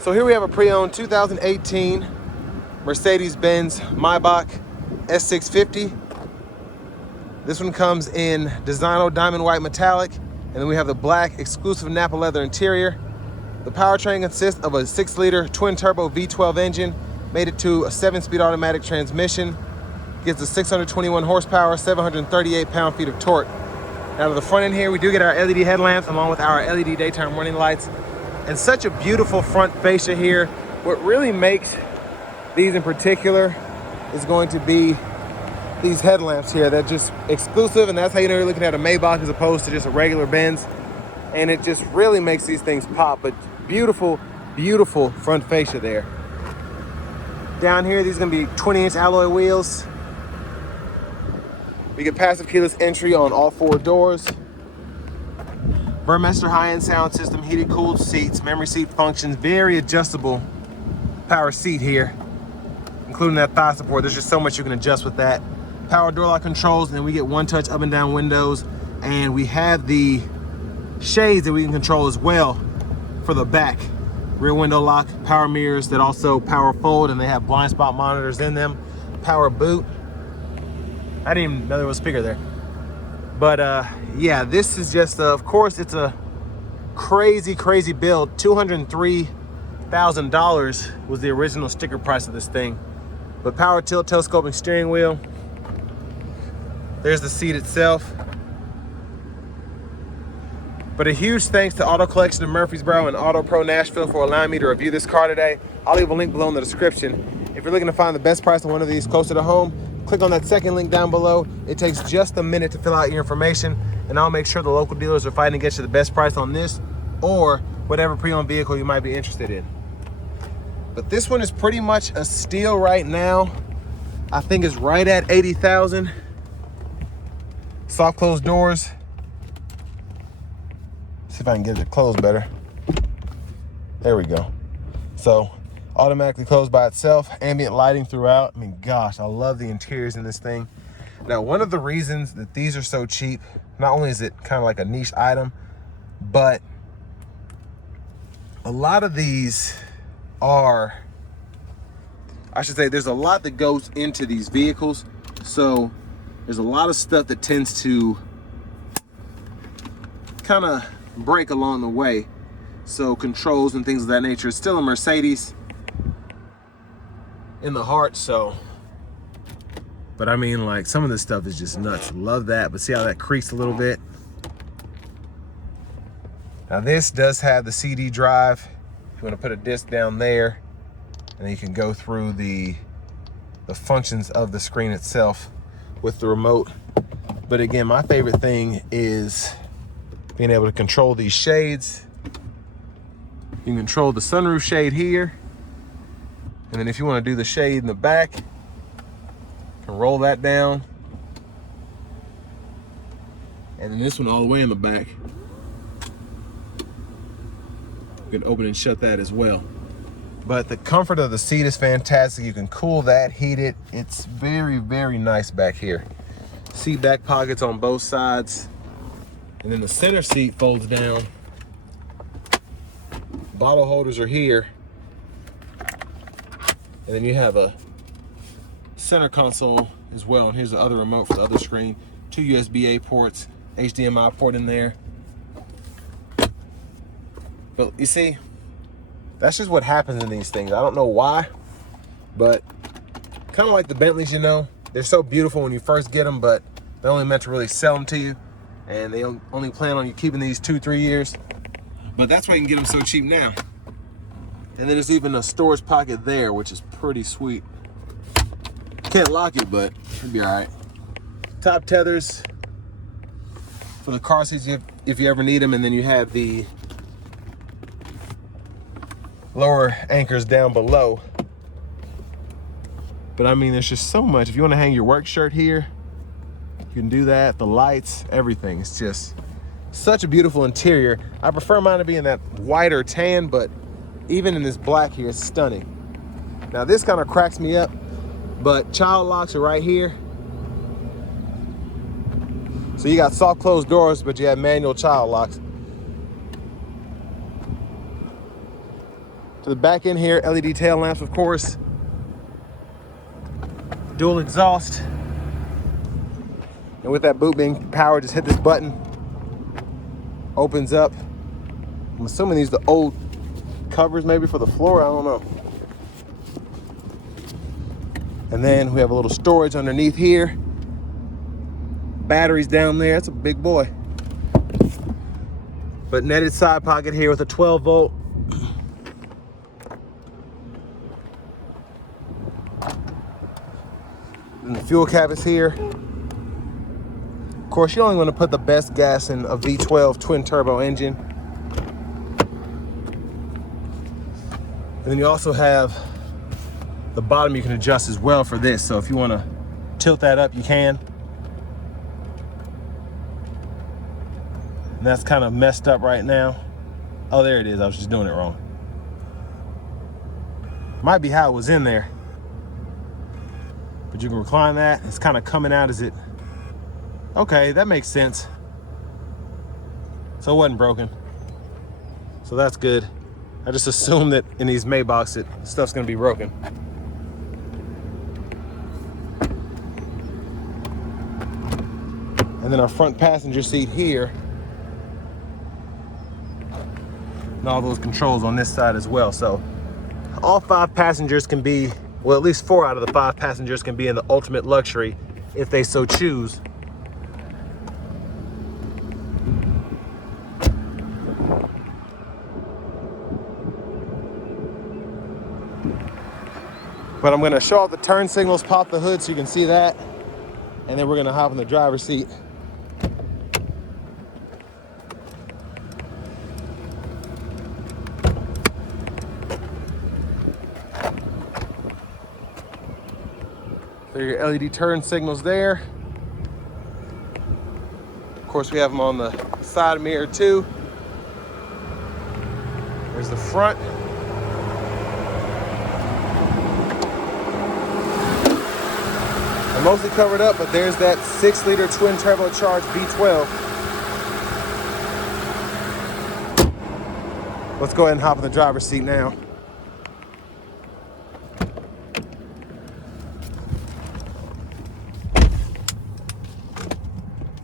So here we have a pre-owned 2018 Mercedes-Benz Maybach S650. This one comes in Designo Diamond White Metallic, and then we have the black exclusive Napa leather interior. The powertrain consists of a 6-liter twin-turbo V12 engine, made it to a 7-speed automatic transmission, gives us 621 horsepower, 738 pound-feet of torque. Now to the front end here, we do get our LED headlamps along with our LED daytime running lights, and such a beautiful front fascia here. What really makes these in particular is going to be these headlamps here. They're just exclusive, and that's how you know you're looking at a Maybach as opposed to just a regular Benz. And it just really makes these things pop. But beautiful, beautiful front fascia there. Down here, these are gonna be 20-inch alloy wheels. We get passive keyless entry on all 4 doors. Burmester high-end sound system, heated cooled seats, memory seat functions, very adjustable power seat here, including that thigh support. There's just so much you can adjust with that. Power door lock controls, and then we get one-touch up and down windows, and we have the shades that we can control as well for the back. Rear window lock, power mirrors that also power fold, and they have blind spot monitors in them. Power boot. I didn't even know there was a speaker there. But yeah, this is just, of course, it's a crazy, crazy build. $203,000 was the original sticker price of this thing. But power tilt telescoping steering wheel. There's the seat itself. But a huge thanks to Auto Collection of Murfreesboro and Auto Pro Nashville for allowing me to review this car today. I'll leave a link below in the description. If you're looking to find the best price on one of these closer to home, click on that second link down below. It takes just a minute to fill out your information, and I'll make sure the local dealers are fighting to get you the best price on this or whatever pre-owned vehicle you might be interested in. But this one is pretty much a steal right now. I think it's right at $80,000. Soft closed doors. See if I can get it to close better. There we go. So automatically closed by itself, ambient lighting throughout. I mean, gosh, I love the interiors in this thing. Now, one of the reasons that these are so cheap, not only is it kind of like a niche item, but a lot of these are, I should say, there's a lot that goes into these vehicles. So there's a lot of stuff that tends to kind of break along the way. So controls and things of that nature. It's still a Mercedes in the heart, so, but I mean, like, some of this stuff is just nuts. Love that. But see how that creaks a little bit? Now this does have the CD drive. If you want to put a disc down there, and then you can go through the functions of the screen itself with the remote. But again, my favorite thing is being able to control these shades. You can control the sunroof shade here. And then if you want to do the shade in the back, you can roll that down. And then this one all the way in the back. You can open and shut that as well. But the comfort of the seat is fantastic. You can cool that, heat it. It's very, very nice back here. Seat back pockets on both sides. And then the center seat folds down. Bottle holders are here. And then you have a center console as well. And here's the other remote for the other screen. 2 USB-A ports, HDMI port in there. But you see, that's just what happens in these things. I don't know why, but kind of like the Bentleys, you know, they're so beautiful when you first get them, but they're only meant to really sell them to you. And they only plan on you keeping these 2-3 years. But that's why you can get them so cheap now. And then there's even a storage pocket there, which is pretty sweet. Can't lock it, but it'll be all right. Top tethers for the car seats if you ever need them. And then you have the lower anchors down below. But I mean, there's just so much. If you want to hang your work shirt here, you can do that. The lights, everything. It's just such a beautiful interior. I prefer mine to be in that white or tan, but even in this black here, it's stunning. Now this kind of cracks me up, but child locks are right here. So you got soft closed doors, but you have manual child locks. To the back end here, LED tail lamps, of course. Dual exhaust. And with that boot being powered, just hit this button. Opens up. I'm assuming these are the old covers maybe for the floor, I don't know. And then we have a little storage underneath here. Batteries down there, that's a big boy. But netted side pocket here with a 12 volt. And the fuel cap is here. Of course, you only want to put the best gas in a V12 twin turbo engine. And then you also have the bottom you can adjust as well for this. So if you want to tilt that up, you can. And that's kind of messed up right now. Oh, there it is. I was just doing it wrong. Might be how it was in there. But you can recline that. It's kind of coming out as it. Okay, that makes sense. So it wasn't broken. So that's good. I just assumed that in these Maybachs that stuff's gonna be broken. And then our front passenger seat here. And all those controls on this side as well. So all 5 passengers can be, well, at least 4 out of the 5 passengers can be in the ultimate luxury if they so choose. But I'm gonna show off the turn signals, pop the hood so you can see that. And then we're gonna hop in the driver's seat. So your LED turn signals there. Of course, we have them on the side mirror too. There's the front. They're mostly covered up, but there's that 6-liter twin turbocharged V12. Let's go ahead and hop in the driver's seat now.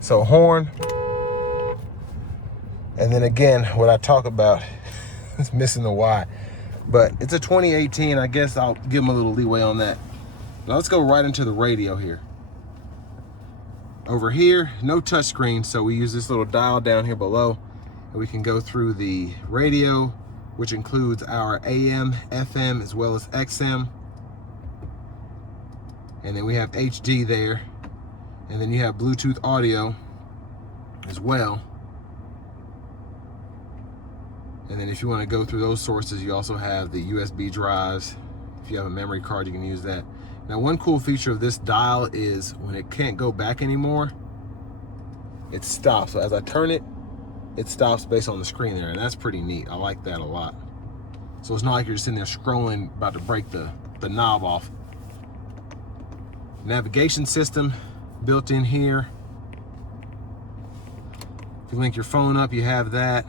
So horn, and then again, what I talk about is missing the Y. But it's a 2018, I guess I'll give them a little leeway on that. Now let's go right into the radio here. Over here, no touchscreen, so we use this little dial down here below, and we can go through the radio, which includes our AM, FM, as well as XM. And then we have HD there. And then you have Bluetooth audio as well. And then if you want to go through those sources, you also have the USB drives. If you have a memory card, you can use that. Now, one cool feature of this dial is when it can't go back anymore, it stops. So as I turn it, it stops based on the screen there, and that's pretty neat. I like that a lot. So it's not like you're just sitting there scrolling, about to break the knob off. Navigation system built in here. If you link your phone up, you have that.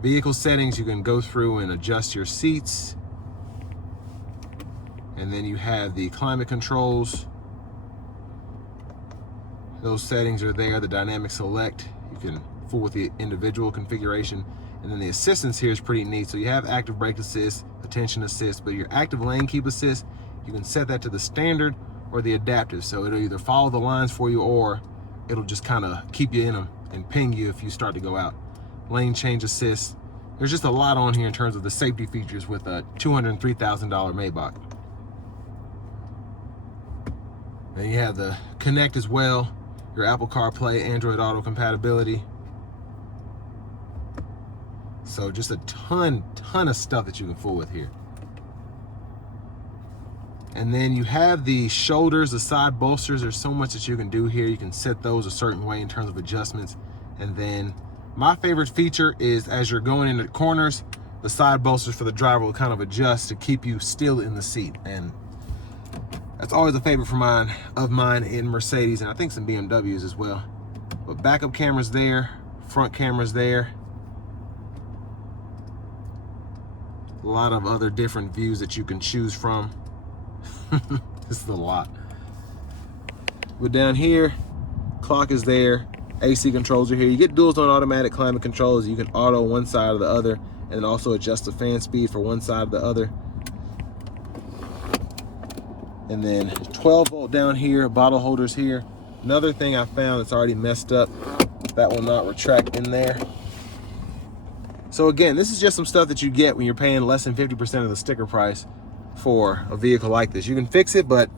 Vehicle settings, you can go through and adjust your seats. And then you have the climate controls. Those settings are there, the dynamic select. You can fool with the individual configuration. And then the assistance here is pretty neat. So you have active brake assist, attention assist, but your active lane keep assist, you can set that to the standard or the adaptive. So it'll either follow the lines for you or it'll just kind of keep you in them and ping you if you start to go out. Lane change assist. There's just a lot on here in terms of the safety features with a $203,000 Maybach. Then you have the Connect as well, your Apple CarPlay, Android Auto compatibility. So just a ton of stuff that you can fool with here. And then you have the shoulders, the side bolsters. There's so much that you can do here. You can set those a certain way in terms of adjustments. And then my favorite feature is as you're going into corners, the side bolsters for the driver will kind of adjust to keep you still in the seat. And that's always a favorite of mine in Mercedes, and I think some BMWs as well. But backup cameras there, front cameras there. A lot of other different views that you can choose from. This is a lot. But down here, clock is there. AC controls are here. You get dual zone automatic climate controls. You can auto one side or the other, and then also adjust the fan speed for one side or the other. And then 12 volt down here, bottle holders here. Another thing I found that's already messed up, that will not retract in there. So again, this is just some stuff that you get when you're paying less than 50% of the sticker price for a vehicle like this. You can fix it, but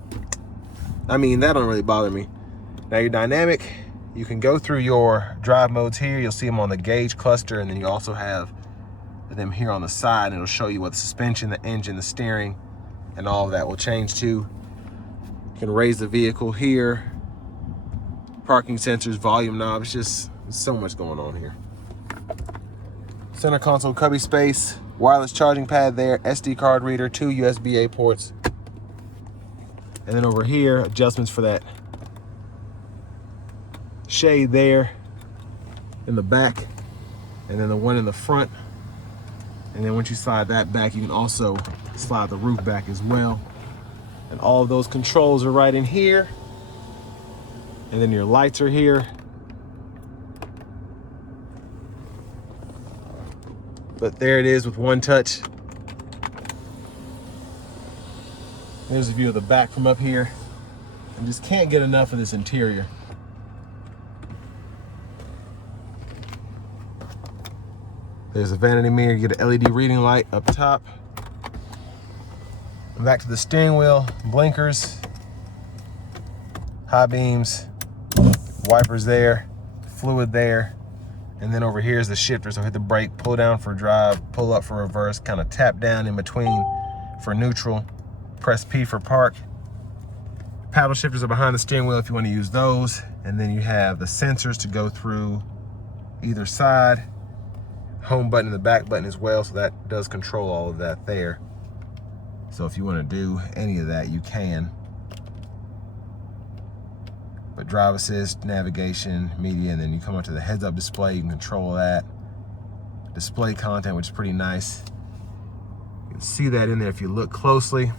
I mean, that don't really bother me. Now your dynamic, you can go through your drive modes here. You'll see them on the gauge cluster, and then you also have them here on the side, and it'll show you what the suspension, the engine, the steering, and all of that will change to. You can raise the vehicle here, parking sensors, volume knob. It's just so much going on here. Center console cubby space, wireless charging pad there, SD card reader, 2 USB-A ports. And then over here, adjustments for that shade there in the back, and then the one in the front. And then once you slide that back, you can also slide the roof back as well. And all of those controls are right in here. And then your lights are here. But there it is with one touch. There's a view of the back from up here. I just can't get enough of this interior. There's a vanity mirror. You get an LED reading light up top. And back to the steering wheel, blinkers, high beams, wipers there, fluid there. And then over here is the shifter. So hit the brake, pull down for drive, pull up for reverse, kind of tap down in between for neutral, press P for park. Paddle shifters are behind the steering wheel if you want to use those. And then you have the sensors to go through either side. Home button and the back button as well, so that does control all of that there. So if you want to do any of that, you can. But drive assist, navigation, media, and then you come up to the heads-up display. You can control that. Display content, which is pretty nice. You can see that in there if you look closely.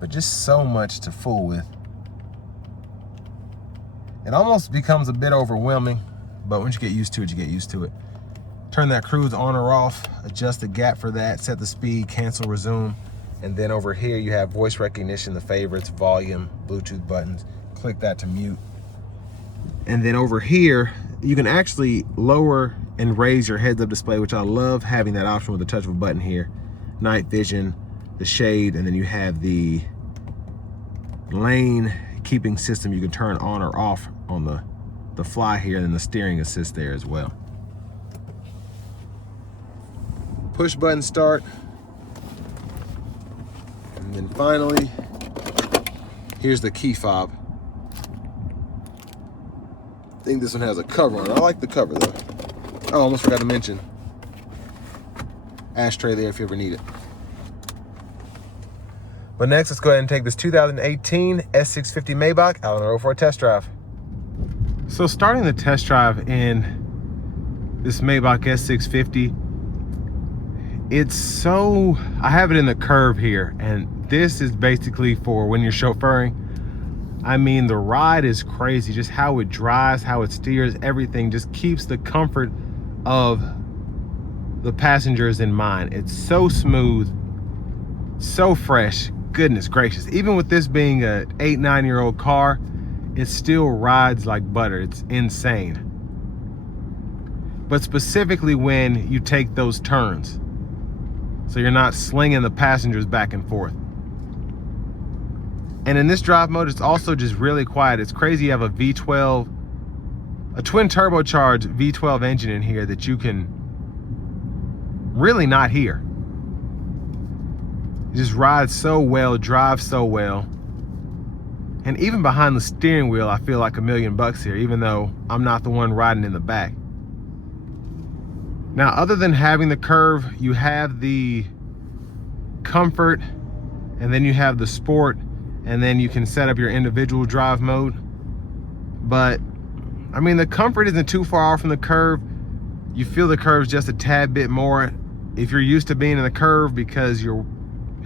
But just so much to fool with. It almost becomes a bit overwhelming, but once you get used to it, you get used to it. Turn that cruise on or off, adjust the gap for that, set the speed, cancel, resume. And then over here you have voice recognition, the favorites, volume, Bluetooth buttons. Click that to mute. And then over here, you can actually lower and raise your heads-up display, which I love having that option with the touch of a button here. Night vision, the shade, and then you have the lane keeping system you can turn on or off on the fly here, and then the steering assist there as well. Push button start. And then finally, here's the key fob. I think this one has a cover on it. I like the cover though. Oh, almost forgot to mention. Ashtray there if you ever need it. But next, let's go ahead and take this 2018 S650 Maybach out on the road for a test drive. So starting the test drive in this Maybach S650, I have it in the curve here, and this is basically for when you're chauffeuring. I mean, the ride is crazy, just how it drives, how it steers, everything just keeps the comfort of the passengers in mind. It's so smooth, so fresh, goodness gracious. Even with this being an 8-9-year-old car, it still rides like butter. It's insane. But specifically when you take those turns, so you're not slinging the passengers back and forth. And in this drive mode, it's also just really quiet. It's crazy you have a V12, a twin turbocharged V12 engine in here that you can really not hear. It just rides so well, drives so well. And even behind the steering wheel, I feel like $1,000,000 here, even though I'm not the one riding in the back. Now, other than having the curve, you have the comfort, and then you have the sport, and then you can set up your individual drive mode. But I mean, the comfort isn't too far off from the curve. You feel the curves just a tad bit more. If you're used to being in the curve because you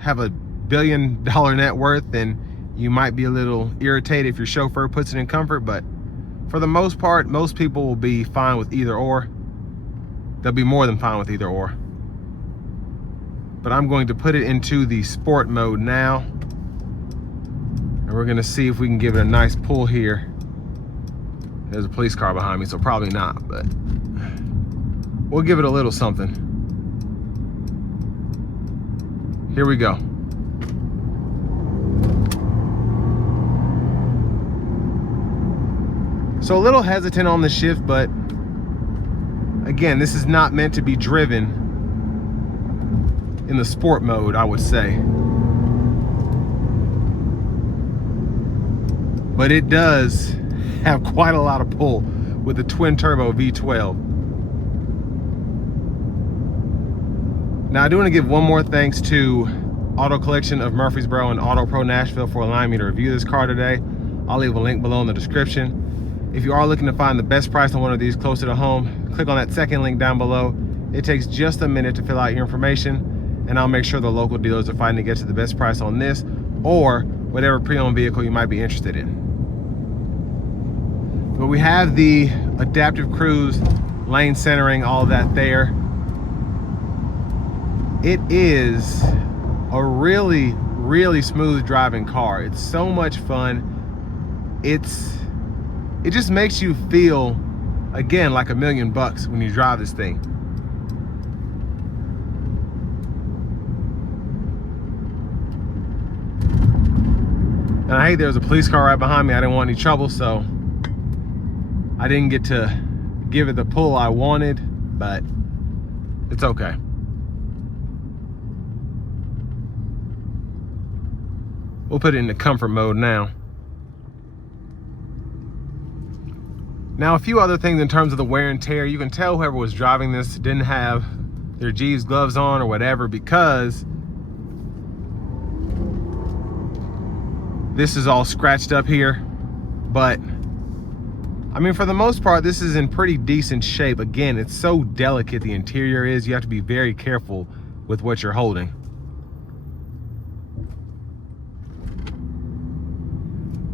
have a $1 billion net worth, then you might be a little irritated if your chauffeur puts it in comfort, but for the most part, most people will be fine with either or. They'll be more than fine with either or. But I'm going to put it into the sport mode now. And we're gonna see if we can give it a nice pull here. There's a police car behind me, so probably not, but we'll give it a little something. Here we go. So a little hesitant on the shift, but again, this is not meant to be driven in the sport mode, I would say. But it does have quite a lot of pull with the twin turbo V12. Now I do want to give one more thanks to Auto Collection of Murfreesboro and Auto Pro Nashville for allowing me to review this car today. I'll leave a link below in the description. If you are looking to find the best price on one of these closer to home, click on that second link down below. It takes just a minute to fill out your information, and I'll make sure the local dealers are fighting to get you the best price on this or whatever pre-owned vehicle you might be interested in. But we have the adaptive cruise, lane centering, all of that there. It is a really, really smooth driving car. It's so much fun. It just makes you feel, again, like $1 million when you drive this thing. And I hate there's a police car right behind me. I didn't want any trouble, so I didn't get to give it the pull I wanted, but it's okay. We'll put it into comfort mode now. Now, a few other things in terms of the wear and tear. You can tell whoever was driving this didn't have their Jeeves gloves on or whatever, because this is all scratched up here. But I mean, for the most part, this is in pretty decent shape. Again, it's so delicate, the interior is. You have to be very careful with what you're holding.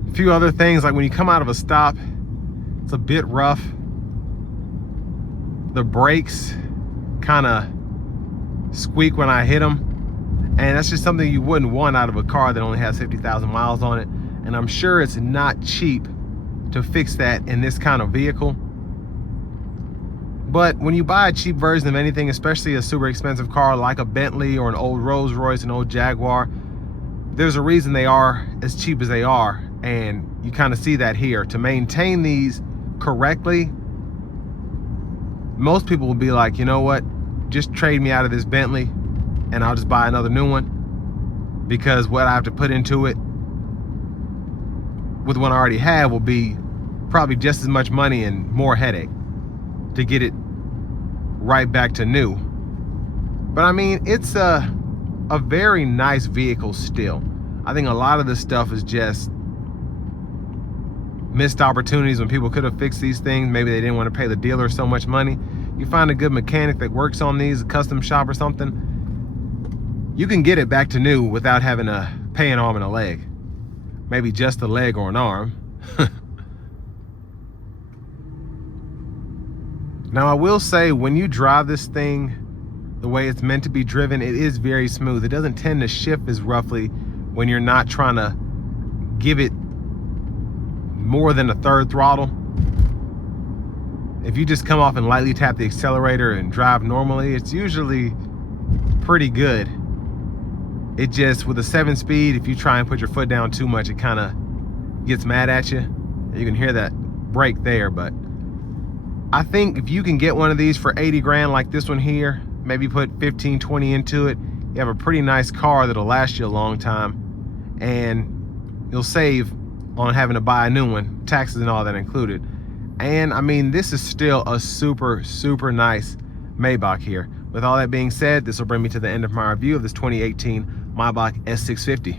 A few other things, like when you come out of a stop, it's a bit rough. The brakes kind of squeak when I hit them. And that's just something you wouldn't want out of a car that only has 50,000 miles on it. And I'm sure it's not cheap to fix that in this kind of vehicle. But when you buy a cheap version of anything, especially a super expensive car like a Bentley or an old Rolls Royce, an old Jaguar, there's a reason they are as cheap as they are. And you kind of see that here. To maintain these correctly, most people will be like, you know what, just trade me out of this Bentley and I'll just buy another new one, because what I have to put into it with one I already have will be probably just as much money and more headache to get it right back to new. But I mean, it's a very nice vehicle still. I think a lot of this stuff is just missed opportunities when people could have fixed these things. Maybe they didn't want to pay the dealer so much money. You find a good mechanic that works on these, a custom shop or something, you can get it back to new without having to pay an arm and a leg. Maybe just a leg or an arm. Now I will say, when you drive this thing the way it's meant to be driven, it is very smooth. It doesn't tend to shift as roughly when you're not trying to give it more than a third throttle. If you just come off and lightly tap the accelerator and drive normally, it's usually pretty good. It just, with a 7-speed, if you try and put your foot down too much, it kind of gets mad at you. You can hear that brake there. But I think if you can get one of these for 80 grand like this one here, maybe put 15, 20 into it, you have a pretty nice car that'll last you a long time, and you'll save on having to buy a new one, taxes and all that included. And I mean, this is still a super, super nice Maybach here. With all that being said, this will bring me to the end of my review of this 2018 Maybach S650.